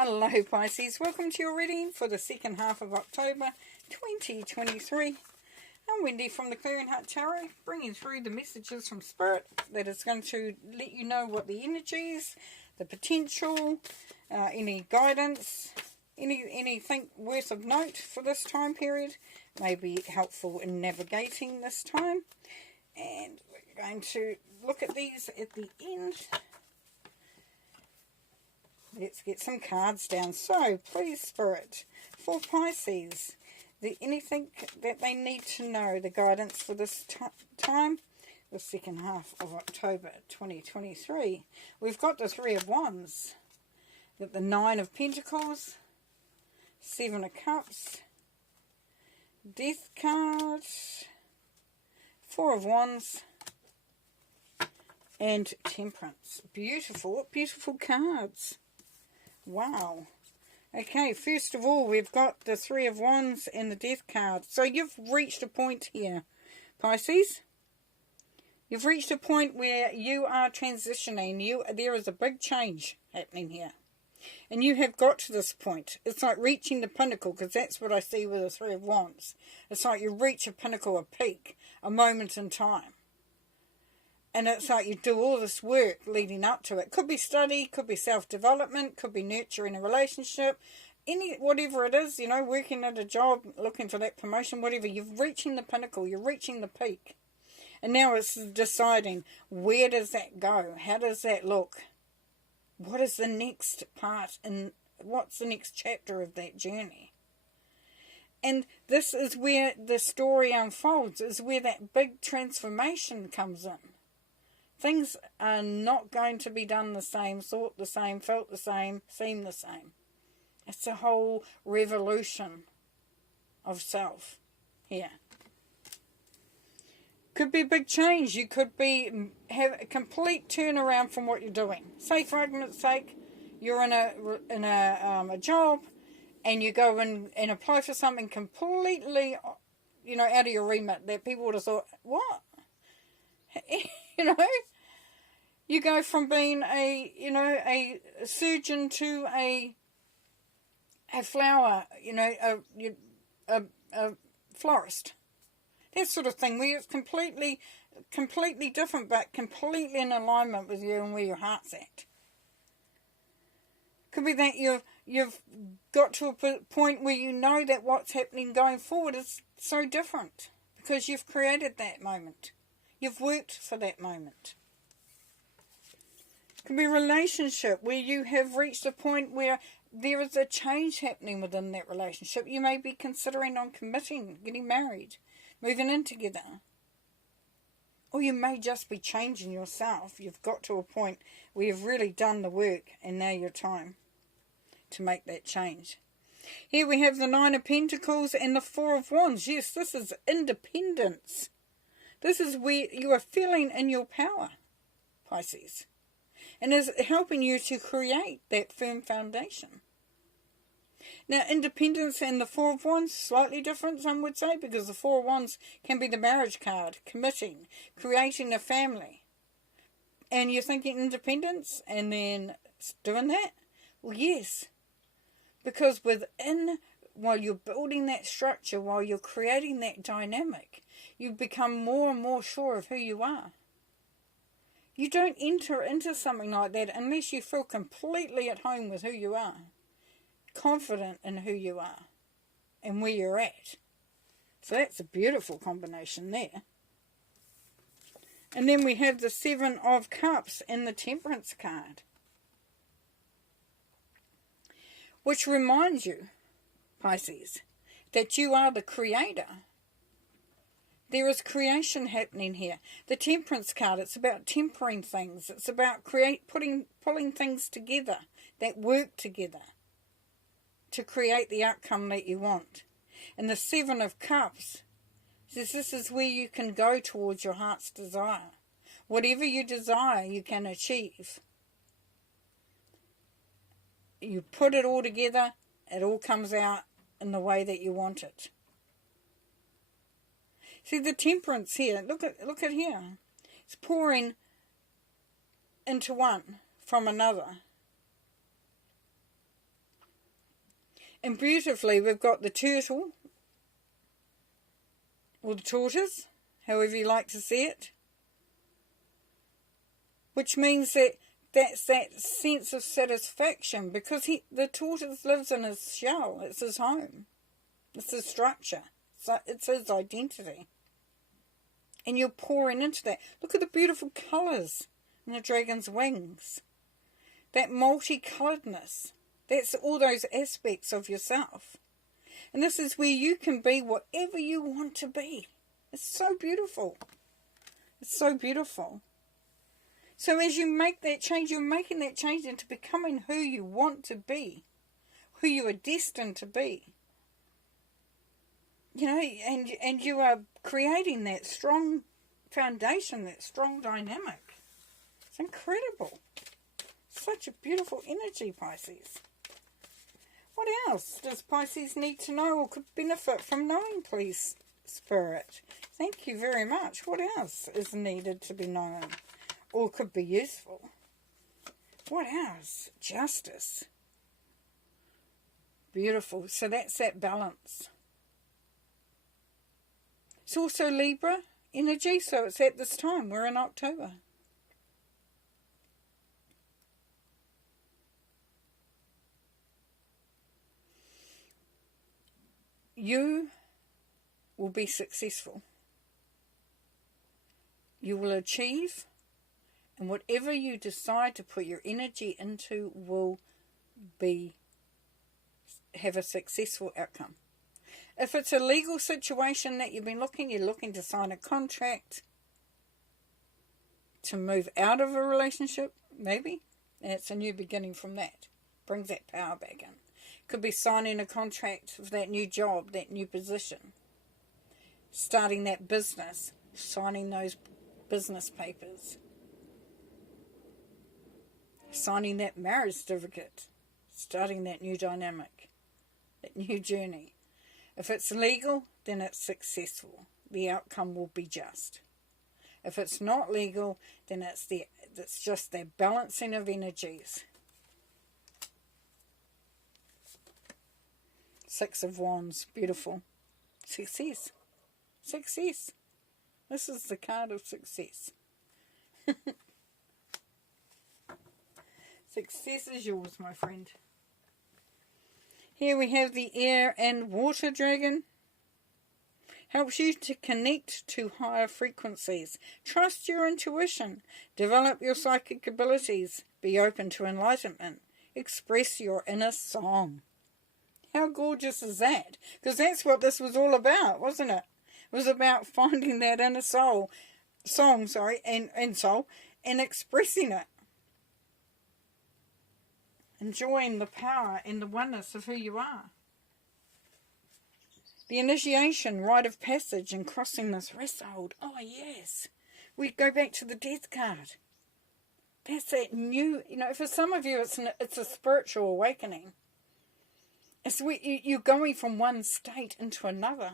Hello Pisces, welcome to your reading for the second half of October 2023. I'm Wendy from the Clearing Heart Tarot, bringing through the messages from Spirit that is going to let you know what the energies, the potential, any guidance, anything worth of note for this time period may be helpful in navigating this time. And we're going to look at these at the end. Let's get some cards down. So, please, Spirit, for Pisces, anything that they need to know, the guidance for this time, the second half of October 2023. We've got the Three of Wands, got the Nine of Pentacles, Seven of Cups, Death card, Four of Wands, and Temperance. Beautiful, beautiful cards. Wow. Okay, first of all, we've got the Three of Wands and the Death card. So you've reached a point here, Pisces. You've reached a point where you are transitioning. There is a big change happening here. And you have got to this point. It's like reaching the pinnacle, because that's what I see with the Three of Wands. It's like you reach a pinnacle, a peak, a moment in time. And it's like you do all this work leading up to it. Could be study, could be self-development, could be nurturing a relationship. Whatever it is, you know, working at a job, looking for that promotion, whatever. You're reaching the pinnacle, you're reaching the peak. And now it's deciding, where does that go? How does that look? What is the next part and what's the next chapter of that journey? And this is where the story unfolds, is where that big transformation comes in. Things are not going to be done the same, thought the same, felt the same, seem the same. It's a whole revolution of self here. Could be a big change. You could have a complete turnaround from what you're doing. Say, for argument's sake, you're in a job, and you go and apply for something completely, you know, out of your remit that people would have thought, what? You know, you go from being a surgeon to a flower, you know, a florist. That sort of thing, where it's completely different, but completely in alignment with you and where your heart's at. Could be that you've got to a point where you know that what's happening going forward is so different, because you've created that moment. You've worked for that moment. It could be a relationship where you have reached a point where there is a change happening within that relationship. You may be considering on committing, getting married, moving in together. Or you may just be changing yourself. You've got to a point where you've really done the work and now your time to make that change. Here we have the Nine of Pentacles and the Four of Wands. Yes, this is independence. This is where you are feeling in your power, Pisces, and is helping you to create that firm foundation. Now, independence and the Four of Wands, slightly different, some would say, because the Four of Wands can be the marriage card, committing, creating a family. And you're thinking independence and then doing that? Well, yes, because while you're building that structure, while you're creating that dynamic, you become more and more sure of who you are. You don't enter into something like that unless you feel completely at home with who you are, confident in who you are and where you're at. So that's a beautiful combination there. And then we have the Seven of Cups and the Temperance card, which reminds you, Pisces, that you are the creator. There is creation happening here. The Temperance card, it's about tempering things. It's about pulling things together that work together to create the outcome that you want. And the Seven of Cups says this is where you can go towards your heart's desire. Whatever you desire, you can achieve. You put it all together, it all comes out in the way that you want it. See the Temperance here. Look at here. It's pouring into one from another. And beautifully, we've got the turtle, or the tortoise, however you like to see it. Which means that that's that sense of satisfaction, because the tortoise lives in his shell. It's his home. It's his structure. So it's his identity. And you're pouring into that. Look at the beautiful colours in the dragon's wings. That multicolouredness. That's all those aspects of yourself. And this is where you can be whatever you want to be. It's so beautiful. It's so beautiful. So as you make that change, you're making that change into becoming who you want to be. Who you are destined to be. You know, and you are creating that strong foundation, that strong dynamic. It's incredible. Such a beautiful energy, Pisces. What else does Pisces need to know or could benefit from knowing, please, Spirit? Thank you very much. What else is needed to be known or could be useful? What else? Justice. Beautiful. So that's that balance. It's also Libra energy, so it's at this time. We're in October. You will be successful. You will achieve, and whatever you decide to put your energy into will have a successful outcome. If it's a legal situation that you're looking to sign a contract, to move out of a relationship, maybe, and it's a new beginning from that. Brings that power back in. Could be signing a contract for that new job, that new position. Starting that business, signing those business papers. Signing that marriage certificate, starting that new dynamic, that new journey. If it's legal, then it's successful. The outcome will be just. If it's not legal, then it's just that balancing of energies. 6 of Wands, beautiful. Success. Success. This is the card of success. Success is yours, my friend. Here we have the air and water dragon. Helps you to connect to higher frequencies. Trust your intuition. Develop your psychic abilities. Be open to enlightenment. Express your inner song. How gorgeous is that? Because that's what this was all about, wasn't it? It was about finding that inner song, and expressing it. Enjoying the power and the oneness of who you are. The initiation, rite of passage, and crossing this threshold. Oh, yes. We go back to the death card. That's that new, for some of you, it's a spiritual awakening. It's where you're going from one state into another,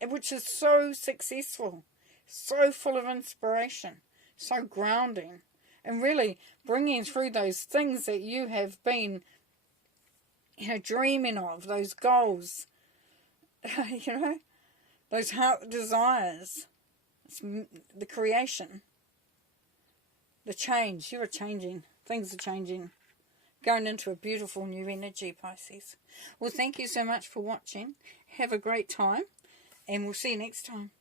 which is so successful, so full of inspiration, so grounding, and really bringing through those things that you have been, dreaming of, those goals, those heart desires, it's the creation, the change. You are changing. Things are changing. Going into a beautiful new energy, Pisces. Well, thank you so much for watching. Have a great time, and we'll see you next time.